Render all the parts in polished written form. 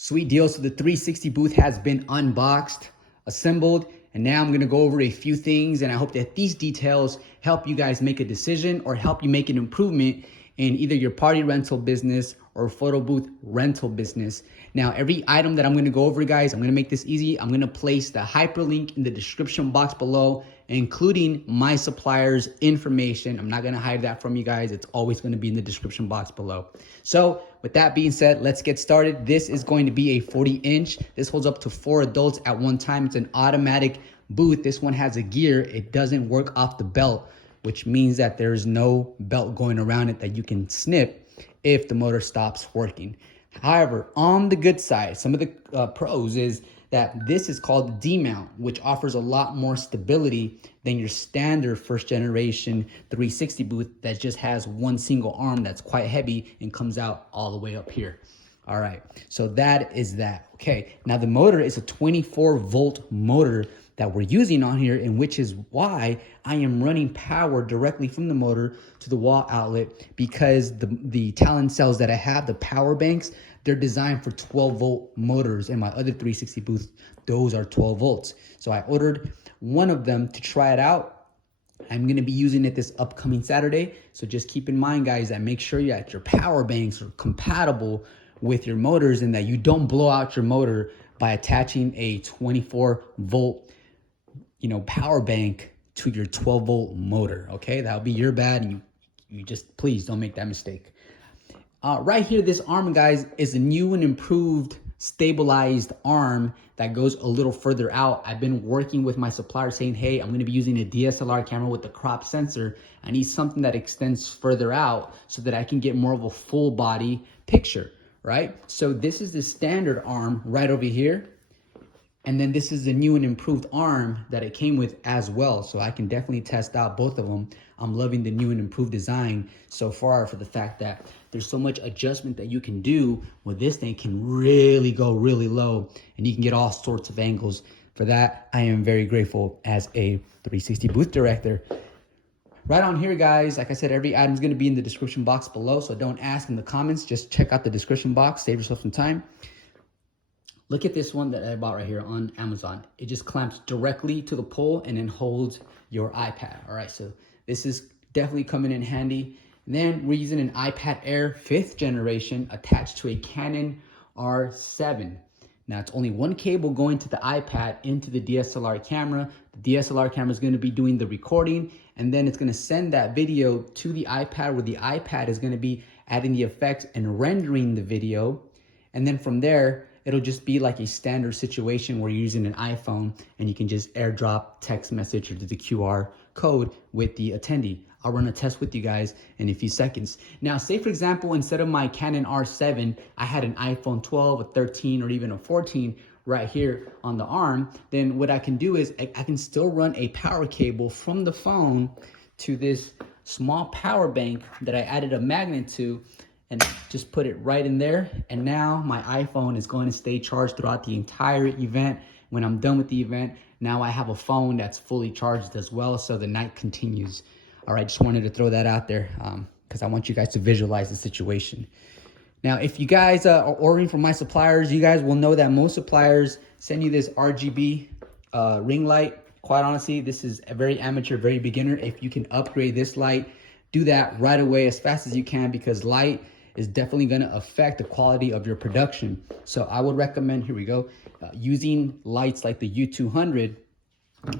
Sweet deal. So the 360 booth has been unboxed, assembled, and now I'm gonna go over a few things, and I hope that these details help you guys make a decision or help you make an improvement in either your party rental business or photo booth rental business. Now, every item that I'm gonna go over, guys, I'm gonna make this easy. I'm gonna place the hyperlink in the description box below, including my supplier's information. I'm not gonna hide that from you guys. It's always gonna be in the description box below. So with that being said, let's get started. This is going to be a 40-inch. This holds up to 4 adults at one time. It's an automatic booth. This one has a gear. It doesn't work off the belt, which means that there's no belt going around it that you can snip if the motor stops working. However, on the good side, some of the pros is that this is called D-mount, which offers a lot more stability than your standard first generation 360 booth that just has one single arm that's quite heavy and comes out all the way up here. All right, so that is that. Okay, now the motor is a 24-volt motor that we're using on here, and which is why I am running power directly from the motor to the wall outlet, because the Talon cells that I have, the power banks, they're designed for 12-volt motors, and my other 360 booths, those are 12 volts. So I ordered one of them to try it out. I'm gonna be using it this upcoming Saturday. So just keep in mind, guys, that make sure that your power banks are compatible with your motors and that you don't blow out your motor by attaching a 24-volt power bank to your 12-volt motor. Okay, that'll be your bad, and you just please don't make that mistake. Right here, this arm, guys, is a new and improved stabilized arm that goes a little further out. I've been working with my supplier saying, hey, I'm going to be using a DSLR camera with the crop sensor. I need something that extends further out so that I can get more of a full body picture, right? So this is the standard arm right over here. And then this is the new and improved arm that it came with as well. So I can definitely test out both of them. I'm loving the new and improved design so far, for the fact that there's so much adjustment that you can do with this thing. Can really go really low, and you can get all sorts of angles. For that, I am very grateful as a 360 booth director. Right on here, guys, like I said, every item is going to be in the description box below. So don't ask in the comments, just check out the description box, save yourself some time. Look at this one that I bought right here on Amazon. It just clamps directly to the pole and then holds your iPad. All right, so this is definitely coming in handy. And then we're using an iPad Air 5th generation attached to a Canon R7. Now it's only one cable going to the iPad into the DSLR camera. The DSLR camera is going to be doing the recording, and then it's going to send that video to the iPad, where the iPad is going to be adding the effects and rendering the video. And then from there, it'll just be like a standard situation where you're using an iPhone and you can just airdrop text message or do the QR code with the attendee. I'll run a test with you guys in a few seconds. Now, say for example, instead of my Canon R7, I had an iPhone 12, a 13, or even a 14 right here on the arm, then what I can do is I can still run a power cable from the phone to this small power bank that I added a magnet to, and just put it right in there. And now my iPhone is going to stay charged throughout the entire event. When I'm done with the event, now I have a phone that's fully charged as well, so the night continues. All right, just wanted to throw that out there because I want you guys to visualize the situation. Now, if you guys are ordering from my suppliers, you guys will know that most suppliers send you this RGB ring light. Quite honestly, this is a very amateur, very beginner. If you can upgrade this light, do that right away as fast as you can, because light is definitely going to affect the quality of your production. So I would recommend, here we go, using lights like the U200,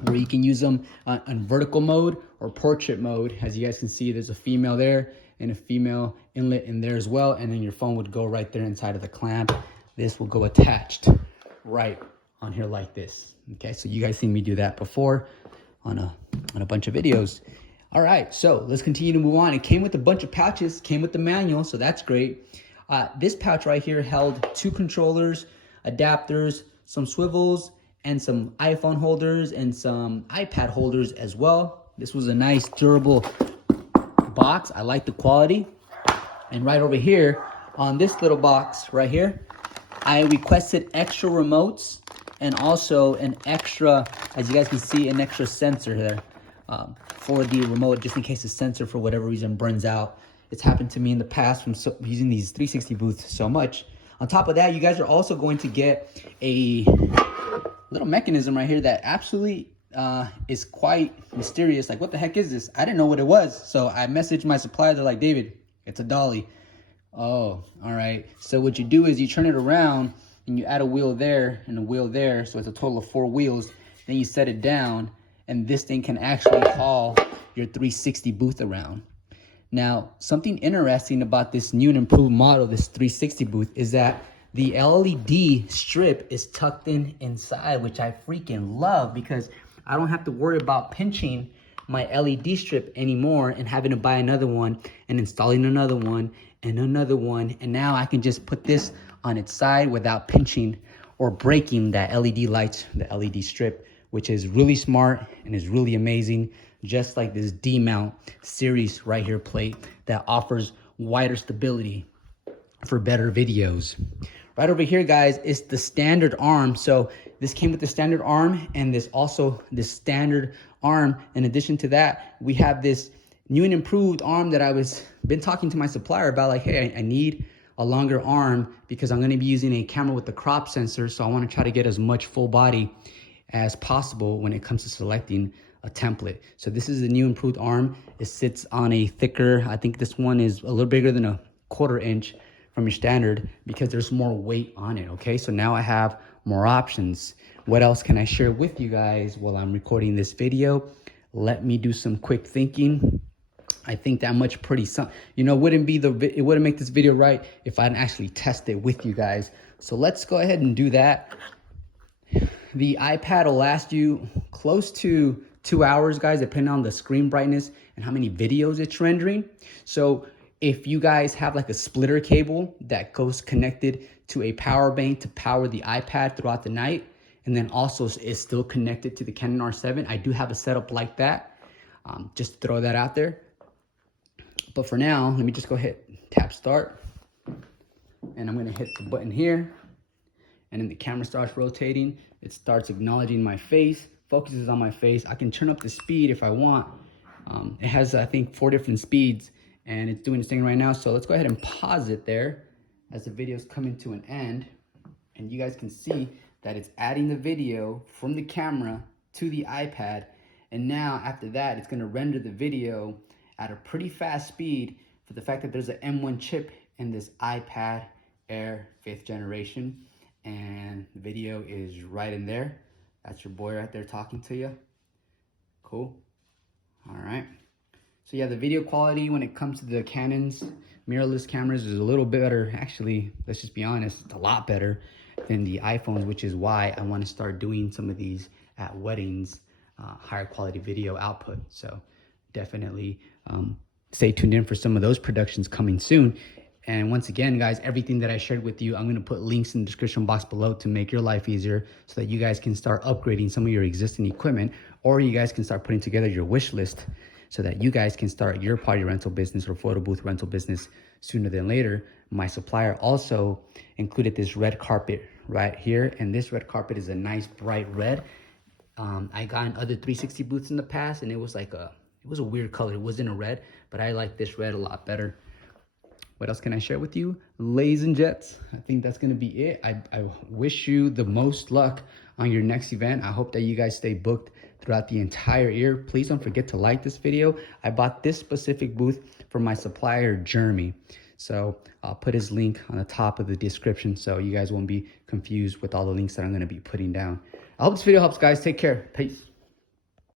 where you can use them on vertical mode or portrait mode. As you guys can see, there's a female there and a female inlet in there as well. And then your phone would go right there inside of the clamp. This will go attached right on here like this. Okay, so you guys seen me do that before on a bunch of videos. All right, so let's continue to move on. It came with a bunch of pouches, came with the manual, so that's great. This pouch right here held 2 controllers, adapters, some swivels, and some iPhone holders and some iPad holders as well. This was a nice, durable box. I like the quality. And right over here on this little box right here, I requested extra remotes and also an extra, as you guys can see, an extra sensor there. For the remote, just in case the sensor for whatever reason burns out. It's happened to me in the past from using these 360 booths so much. On top of that, you guys are also going to get a little mechanism right here that absolutely is quite mysterious. Like, what the heck is this? I didn't know what it was. So I messaged my supplier. They're like, David, it's a dolly. Oh, all right. So what you do is you turn it around and you add a wheel there and a wheel there. So it's a total of 4 wheels. Then you set it down and this thing can actually haul your 360 booth around. Now, something interesting about this new and improved model, this 360 booth, is that the LED strip is tucked in inside, which I freaking love because I don't have to worry about pinching my LED strip anymore and having to buy another one and installing another one and another one. And now I can just put this on its side without pinching or breaking that LED lights, the LED strip, which is really smart and is really amazing. Just like this D-mount series right here plate that offers wider stability for better videos. Right over here, guys, is the standard arm. So this came with the standard arm and this also this standard arm. In addition to that, we have this new and improved arm that been talking to my supplier about, like, hey, I need a longer arm because I'm gonna be using a camera with the crop sensor. So I wanna try to get as much full body as possible when it comes to selecting a template. So this is the new improved arm. It sits on a thicker, I think this one is a little bigger than a 1/4 inch from your standard because there's more weight on it, okay? So now I have more options. What else can I share with you guys while I'm recording this video? Let me do some quick thinking. I think that much pretty, it wouldn't make this video right if I didn't actually test it with you guys. So let's go ahead and do that. The iPad will last you close to 2 hours, guys, depending on the screen brightness and how many videos it's rendering. So if you guys have like a splitter cable that goes connected to a power bank to power the iPad throughout the night, and then also is still connected to the Canon R7, I do have a setup like that, just to throw that out there. But for now, let me just go ahead, tap start, and I'm gonna hit the button here, and then the camera starts rotating. It starts acknowledging my face, focuses on my face. I can turn up the speed if I want. It has, I think, 4 different speeds, and it's doing its thing right now. So let's go ahead and pause it there as the video's coming to an end. And you guys can see that it's adding the video from the camera to the iPad. And now after that, it's gonna render the video at a pretty fast speed for the fact that there's an M1 chip in this iPad Air 5th generation. And the video is right in there. That's your boy right there talking to you. Cool. All right. So yeah, the video quality when it comes to the Canon's mirrorless cameras is a little bit better. Actually, let's just be honest, it's a lot better than the iPhones, which is why I want to start doing some of these at weddings, higher quality video output. So definitely stay tuned in for some of those productions coming soon. And once again, guys, everything that I shared with you, I'm going to put links in the description box below to make your life easier so that you guys can start upgrading some of your existing equipment, or you guys can start putting together your wish list so that you guys can start your party rental business or photo booth rental business sooner than later. My supplier also included this red carpet right here, and this red carpet is a nice bright red. I got in other 360 booths in the past, and it was a weird color. It wasn't a red, but I like this red a lot better. What else can I share with you? Ladies and gents, I think that's going to be it. I wish you the most luck on your next event. I hope that you guys stay booked throughout the entire year. Please don't forget to like this video. I bought this specific booth from my supplier, Jeremy. So I'll put his link on the top of the description so you guys won't be confused with all the links that I'm going to be putting down. I hope this video helps, guys. Take care. Peace.